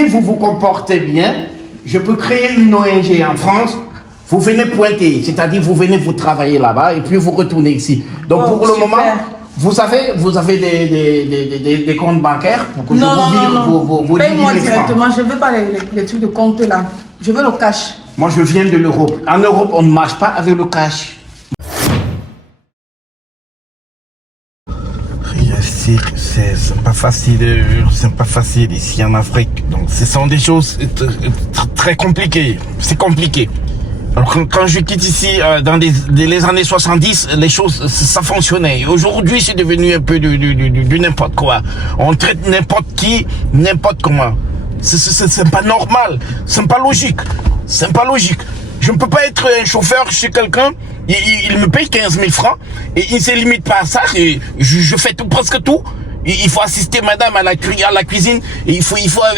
si vous vous comportez bien, je peux créer une ONG en France. Vous venez pointer, c'est-à-dire vous venez vous travailler là-bas et puis vous retournez ici. Donc pour le moment, vous avez des comptes bancaires pour que je vous vire vos 10 000 Paye-moi francs. directement, je ne veux pas les trucs de compte là. Je veux le cash. Moi je viens de l'Europe. En Europe, on ne marche pas avec le cash. Je sais que c'est pas facile ici en Afrique. Donc ce sont des choses très compliquées. C'est compliqué. Alors quand je quitte ici dans les années 70, les choses ça fonctionnait. Aujourd'hui c'est devenu un peu du n'importe quoi. On traite n'importe qui, n'importe comment. C'est pas normal, c'est pas logique. C'est pas logique. Je ne peux pas être un chauffeur chez quelqu'un, il me paye 15 000 francs et il ne se limite pas à ça. Et je fais presque tout. Il faut assister madame à la cuisine, et il faut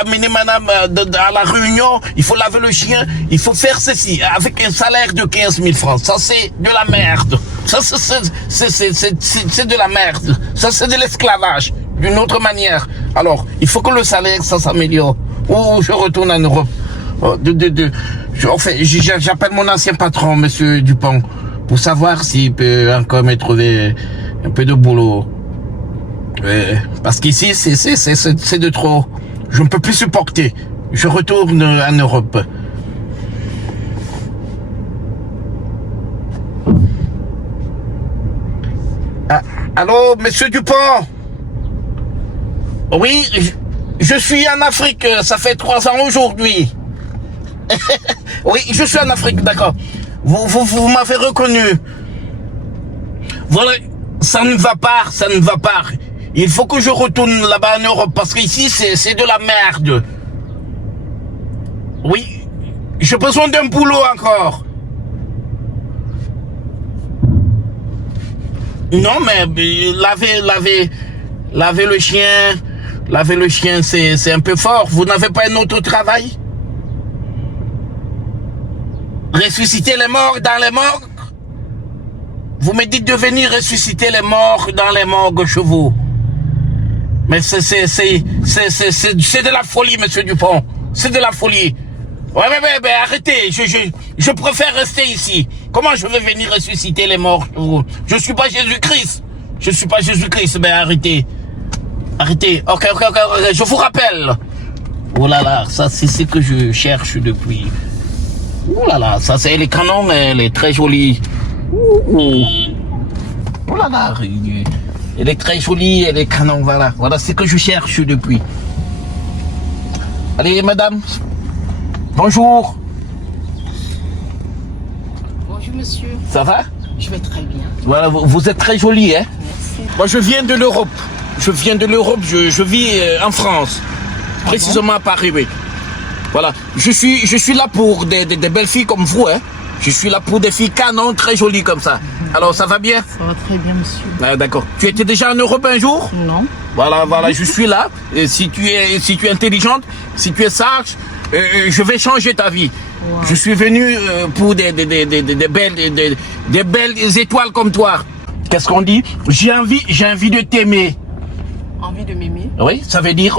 amener madame à la réunion, il faut laver le chien, il faut faire ceci avec un salaire de 15 000 francs. Ça c'est de la merde. Ça c'est de la merde. Ça c'est de l'esclavage d'une autre manière. Alors il faut que le salaire ça s'améliore. Ou je retourne en Europe. J'appelle mon ancien patron, monsieur Dupont, pour savoir s'il peut encore me trouver un peu de boulot. Parce qu'ici, c'est de trop. Je ne peux plus supporter. Je retourne en Europe. Ah, allô, monsieur Dupont? Oui, je suis en Afrique. Ça fait 3 ans aujourd'hui. Oui, je suis en Afrique, d'accord. Vous m'avez reconnu. Voilà, ça ne va pas, ça ne va pas. Il faut que je retourne là-bas en Europe parce qu'ici, c'est de la merde. Oui, j'ai besoin d'un boulot encore. Non, mais laver le chien, c'est un peu fort. Vous n'avez pas un autre travail? Ressusciter les morts dans les morgues? Vous me dites de venir ressusciter les morts dans les morgues chez vous. Mais c'est de la folie, monsieur Dupont. C'est de la folie. Ouais, mais arrêtez. Je préfère rester ici. Comment je vais venir ressusciter les morts chez vous? Je suis pas Jésus-Christ. Je suis pas Jésus-Christ. Mais arrêtez. Arrêtez. Ok. Je vous rappelle. Oh là là, ça c'est ce que je cherche depuis. Oh là là, ça c'est les canons, elle est très jolie. Oh là là, elle est très jolie, elle est canon, voilà. Voilà ce que je cherche depuis. Allez, madame. Bonjour. Bonjour, monsieur. Ça va? Je vais très bien. Voilà, vous êtes très jolie, hein? Merci. Moi, je viens de l'Europe. Je vis en France. Précisément à Paris, oui. Voilà, je suis là pour des belles filles comme vous, hein. Je suis là pour des filles canon, très jolies comme ça. Alors, ça va bien? Ça va très bien, monsieur. Ah, d'accord. Tu étais déjà en Europe un jour? Non. Voilà, je suis là. Et si tu es intelligente, si tu es sage, je vais changer ta vie. Wow. Je suis venu pour des belles étoiles comme toi. Qu'est-ce qu'on dit? J'ai envie de t'aimer. Envie de m'aimer? Oui, ça veut dire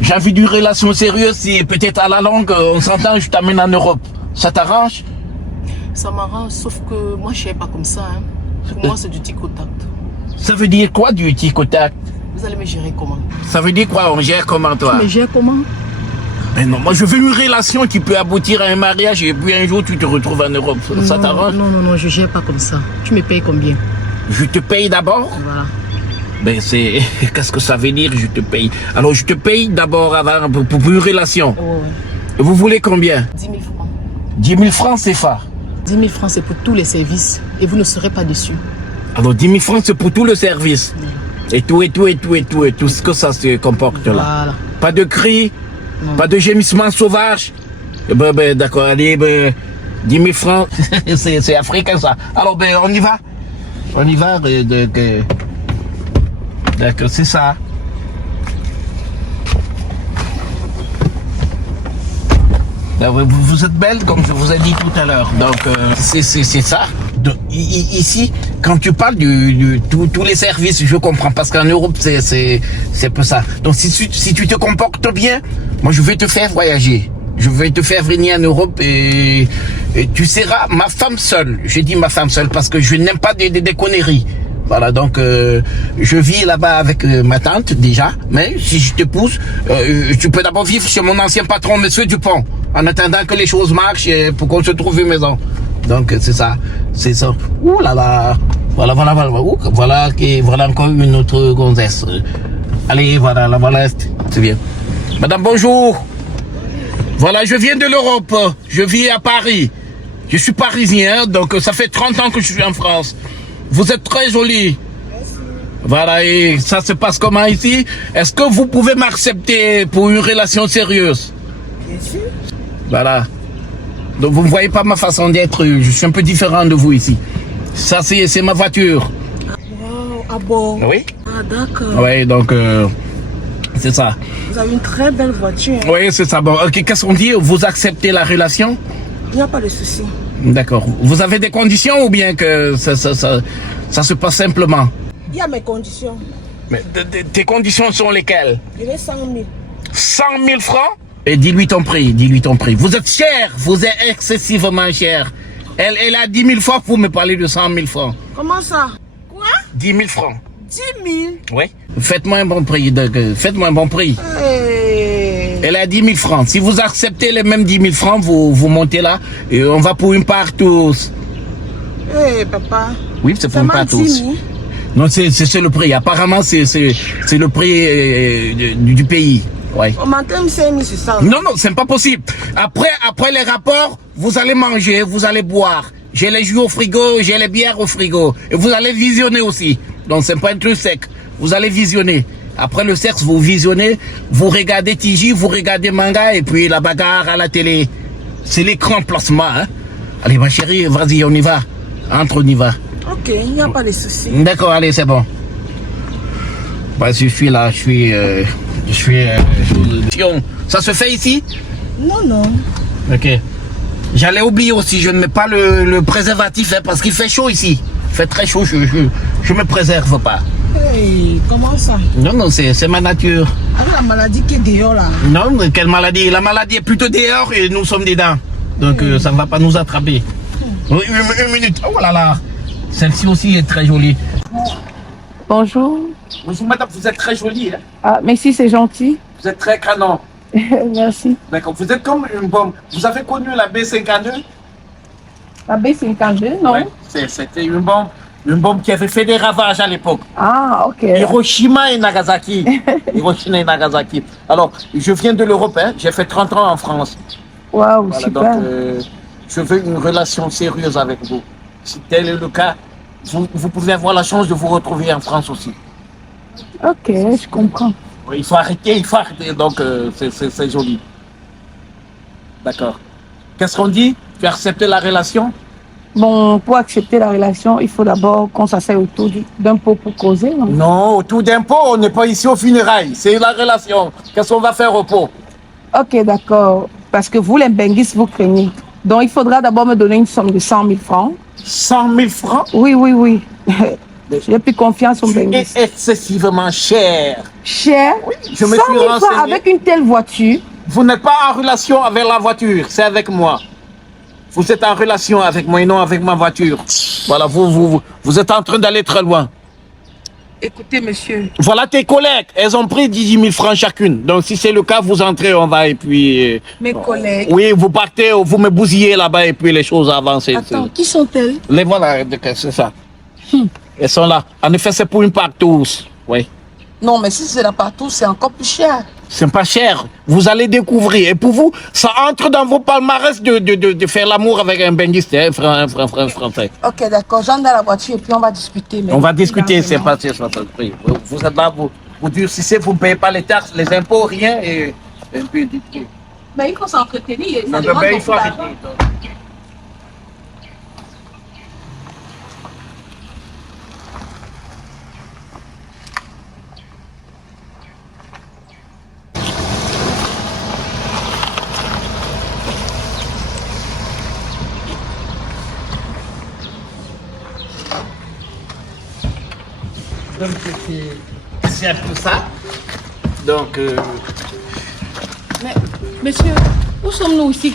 j'ai envie d'une relation sérieuse et peut-être à la longue on s'entend, je t'amène en Europe. Ça t'arrange? Ça m'arrange, sauf que moi je ne suis pas comme ça. Hein. Pour moi c'est du tic au tac. Ça veut dire quoi du tic au tac? Vous allez me gérer comment? Ça veut dire quoi? On gère comment toi? Tu me gères comment? Mais non, moi je veux une relation qui peut aboutir à un mariage et puis un jour tu te retrouves en Europe. Ça t'arrange? Non, je ne gère pas comme ça. Tu me payes combien? Je te paye d'abord? Voilà. Ben c'est... Qu'est-ce que ça veut dire je te paye? Alors je te paye d'abord avant pour une relation. Ouais. Vous voulez combien? 10 000 francs. 10 000 francs CFA. 10 000 francs c'est pour tous les services et vous ne serez pas dessus. Alors 10 000 francs c'est pour tout le service. Et tout ce que ça se comporte là. Voilà. Pas de cris, Non. pas de gémissements sauvages. Ben d'accord, allez, 10 000 francs, c'est africain ça. Alors ben on y va. On y va, d'accord, c'est ça. Vous êtes belle comme je vous ai dit tout à l'heure. Donc c'est ça. Ici, quand tu parles tous les services, je comprends, parce qu'en Europe, c'est peu ça. Donc, si tu te comportes bien, moi, je vais te faire voyager. Je vais te faire venir en Europe et tu seras ma femme seule. Je dis ma femme seule parce que je n'aime pas des conneries. Voilà, donc je vis là-bas avec ma tante déjà, mais si je te pousse, tu peux d'abord vivre chez mon ancien patron, Monsieur Dupont, en attendant que les choses marchent pour qu'on se trouve une maison. Donc c'est ça. Ouh là là, voilà, voilà encore une autre gonzesse. Allez, voilà, c'est bien. Madame, bonjour. Voilà, je viens de l'Europe, je vis à Paris. Je suis parisien, donc ça fait 30 ans que je suis en France. Vous êtes très jolie. Merci. Voilà, et ça se passe comment ici? Est-ce que vous pouvez m'accepter pour une relation sérieuse? Bien sûr. Voilà. Donc vous ne voyez pas ma façon d'être, je suis un peu différent de vous ici. Ça c'est ma voiture. Wow, ah bon? Oui. Ah d'accord. Oui, donc c'est ça. Vous avez une très belle voiture. Oui, c'est ça. Bon, ok, qu'est-ce qu'on dit? Vous acceptez la relation? Il n'y a pas de souci. D'accord. Vous avez des conditions ou bien que ça se passe simplement? Il y a mes conditions. Mais tes conditions sont lesquelles? Je vais 100 000. 100 000 francs? Et dis-lui ton prix. Vous êtes cher, vous êtes excessivement cher. Elle a 10 000 francs, vous me parlez de 100 000 francs. Comment ça? Quoi? 10 000 francs. 10 000? Oui. Faites-moi un bon prix. Hey. Elle a 10 000 francs. Si vous acceptez les mêmes 10 000 francs, vous montez là et on va pour une part tous. Hey, papa. Oui, c'est pour une part tous. Non, c'est le prix. Apparemment, c'est le prix du pays. Ouais. On m'entend 5 600. Non, c'est pas possible. Après les rapports, vous allez manger, vous allez boire. J'ai les jus au frigo, j'ai les bières au frigo. Et vous allez visionner aussi. Donc, c'est pas un truc sec. Vous allez visionner. Après le sexe, vous visionnez, vous regardez TJ, vous regardez manga et puis la bagarre à la télé. C'est l'écran placement. Hein? Allez, ma chérie, vas-y, on y va. Entre, on y va. Ok, il n'y a pas de souci. D'accord, allez, c'est bon. Bah, je suis là, ça se fait ici? Non. Ok. J'allais oublier aussi, je ne mets pas le préservatif hein, parce qu'il fait chaud ici. Il fait très chaud, je me préserve pas. Hey, comment ça? Non, c'est ma nature. Avec la maladie qui est dehors là. Non, quelle maladie? La maladie est plutôt dehors et nous sommes dedans. Donc ça ne va pas nous attraper. Une minute. Oh là là. Celle-ci aussi est très jolie. Bonjour. Bonjour madame, vous êtes très jolie. Hein? Ah, merci, c'est gentil. Vous êtes très canon. Merci. D'accord, vous êtes comme une bombe. Vous avez connu la B-52? La B-52, non? Oui, c'était une bombe qui avait fait des ravages à l'époque. Ah, ok. Hiroshima et Nagasaki. Alors, je viens de l'Europe, hein. J'ai fait 30 ans en France. Waouh, Voilà, super. donc, je veux une relation sérieuse avec vous. Si tel est le cas, vous pouvez avoir la chance de vous retrouver en France aussi. Ok, je comprends. Oui, il faut arrêter, donc c'est joli. D'accord. Qu'est-ce qu'on dit? Tu as accepté la relation? Bon, pour accepter la relation, il faut d'abord qu'on s'asseye autour d'un pot pour causer, non? Non, autour d'un pot, on n'est pas ici aux funérailles. C'est la relation. Qu'est-ce qu'on va faire au pot? Ok, d'accord. Parce que vous, les benguistes, vous craignez. Donc, il faudra d'abord me donner une somme de 100 000 francs. 100 000 francs? Oui. J'ai plus confiance aux benguistes. C'est excessivement cher. Cher? Oui, je me 100 suis 000 francs renseigné. avec une telle voiture? Vous n'êtes pas en relation avec la voiture, c'est avec moi. Vous êtes en relation avec moi et non avec ma voiture. Voilà, vous êtes en train d'aller très loin. Écoutez, monsieur. Voilà tes collègues, elles ont pris 18 000 francs chacune. Donc si c'est le cas, vous entrez, on va et puis... Mes collègues. Oui, vous partez, vous me bousillez là-bas et puis les choses avancent. Attends, qui sont-elles? Les voilà, c'est ça. Elles sont là. En effet, c'est pour une part tous. Oui. Non, mais si c'est là partout, c'est encore plus cher. C'est pas cher. Vous allez découvrir. Et pour vous, ça entre dans vos palmarès de faire l'amour avec un benguiste, un français. Ok, d'accord. J'entre dans la voiture et puis on va discuter. On va discuter, c'est pas ça. Vous êtes là, vous durcissez, vous ne payez pas les taxes, les impôts, rien. Et puis, Mais il faut s'entretenir. Ça non, demande mais il beaucoup faut d'argent. arrêter. Donc c'est un peu ça. Donc Mais, monsieur, où sommes-nous ici?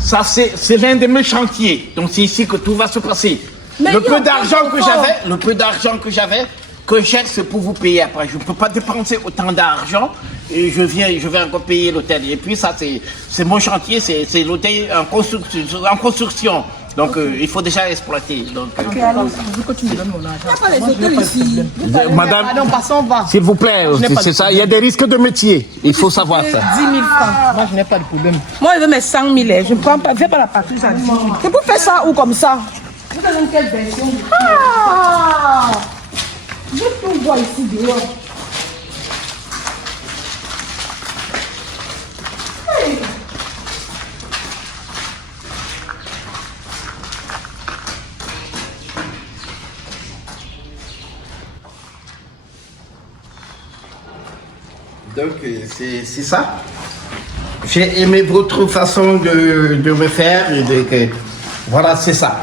ça c'est l'un de mes chantiers. Donc c'est ici que tout va se passer. Mais Le peu d'argent que j'avais, que j'ai, c'est pour vous payer après. Je ne peux pas dépenser autant d'argent et je vais encore payer l'hôtel. Et puis ça, c'est mon chantier, c'est l'hôtel en construction. Donc il faut déjà exploiter. Donc, alors, je veux que tu me donnes mon argent. Il n'y a pas les hôtels ici. madame, Pardon, passons, va. s'il vous plaît, c'est ça. Il y a des risques de métier. Il faut savoir ça. 10 000 francs. Moi, je n'ai pas de problème. Moi, je veux mes 100 000. Je ne prends pas, fais pas la partie, ça. C'est pour faire ça ou comme ça? Vous avez quelle version? Ah! Je peux voir ici dehors. Hey. Donc c'est ça. J'ai aimé votre façon de me faire. Voilà, c'est ça.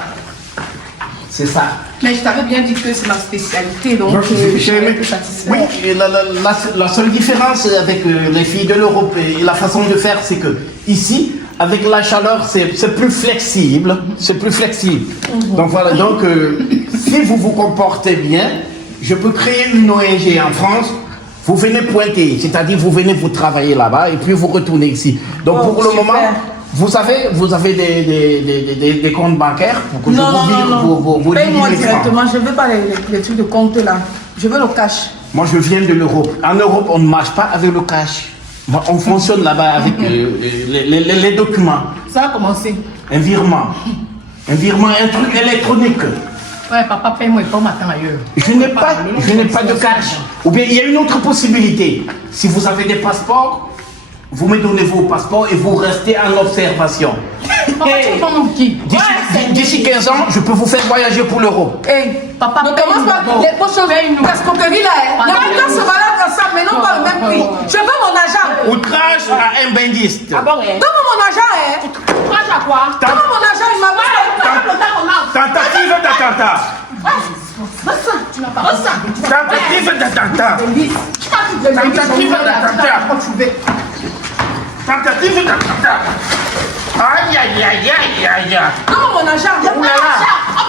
C'est ça. Mais je t'avais bien dit que c'est ma spécialité, donc je suis un peu satisfaite. Oui, et la seule différence avec les filles de l'Europe et la façon de faire, c'est que ici, avec la chaleur, c'est plus flexible. C'est plus flexible. Donc voilà, donc si vous vous comportez bien, je peux créer une ONG en France. Vous venez pointer, c'est-à-dire vous venez vous travailler là-bas et puis vous retournez ici. Donc pour le moment, vous avez des comptes bancaires pour que vous paye-moi directement, je ne veux pas les trucs de compte là. Je veux le cash. Moi je viens de l'Europe. En Europe, on ne marche pas avec le cash. On fonctionne là-bas avec les documents. Ça a commencé. Un virement, un truc électronique. Ouais, papa, paye-moi, il faut m'attendre ailleurs. Je n'ai pas de cash. Ou bien il y a une autre possibilité. Si vous avez des passeports, vous me donnez vos passeports et vous restez en observation. Papa, tu prends mon petit. D'ici 15 ans, je peux vous faire voyager pour l'Europe. Hey, Papa, ne commence pas les poches parce qu'on te vit là. Il y a même se balade ensemble, mais non pas le même prix. Je veux mon argent. Outrage à un benguiste. Ah bon, hein? Donne-moi mon argent, hein. Outrage à quoi? Donne-moi mon argent, il m'a Tentative d'attentat. Tu n'as pas ça. Tentative d'attentat. Tentative d'attentat. Aïe, aïe, aïe, aïe, aïe. Donne-moi mon argent. Ouh là là.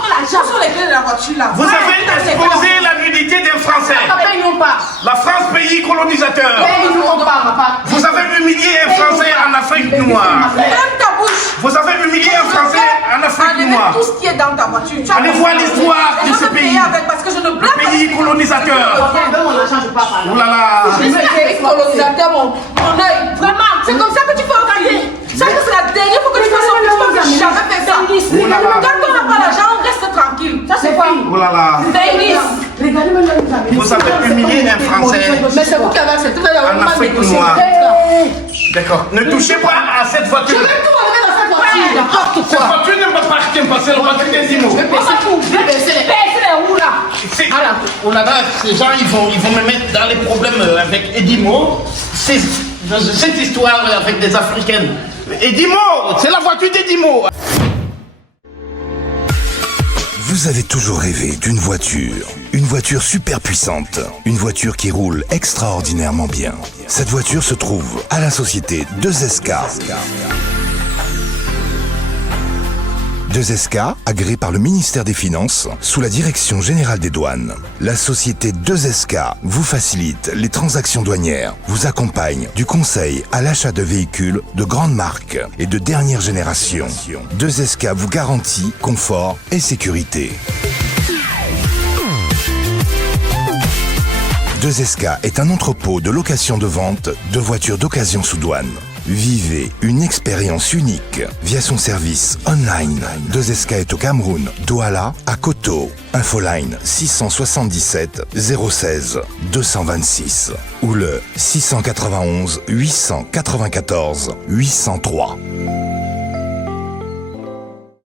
L'argent sur les clés de la voiture là. Vous avez exposé la nudité des Français. Payons pas. La France, pays colonisateur. Payons pas, papa. Vous avez humilié un Français en Afrique noire. Ferme ta bouche. Vous avez humilié un Français en Afrique noire. Tout ce qui est dans ta voiture. Allez voir l'histoire de ce pays. Parce que je ne blague pas. Pays colonisateur. Donne mon argent, je ne parle pas. Ouh là là. Je suis pays colonisateur, mon œil. Vraiment, c'est comme ça que tu peux regarder. Ça, c'est la dernière fois que tu fais ça. Tu peux jamais faire ça. Ouh là là. Quand on n'a pas l'argent, on reste tranquille. Ça, c'est quoi? Oh là là. Vous avez humilié un Français Mais c'est vous qui avez accepté. en Afrique noire. D'accord. Ne touchez pas à cette voiture. Je vais tout enlever dans cette voiture. N'importe Cette quoi. voiture ne m'appartient pas, c'est la voiture des imos. Je vais baisser les roues là. Oh là là, ces gens ils vont me mettre dans les problèmes avec Edimo. C'est cette histoire avec des Africaines. Edimo, c'est la voiture d'Edimo. Vous avez toujours rêvé d'une voiture super puissante, une voiture qui roule extraordinairement bien. Cette voiture se trouve à la société 2SK. 2SK, agréée par le ministère des Finances, sous la direction générale des douanes. La société 2SK vous facilite les transactions douanières, vous accompagne du conseil à l'achat de véhicules de grandes marques et de dernière génération. 2SK vous garantit confort et sécurité. 2SK est un entrepôt de location de vente de voitures d'occasion sous douane. Vivez une expérience unique via son service online. 2SK est au Cameroun, Douala, à Koto. Infoline 677 016 226 ou le 691 894 803.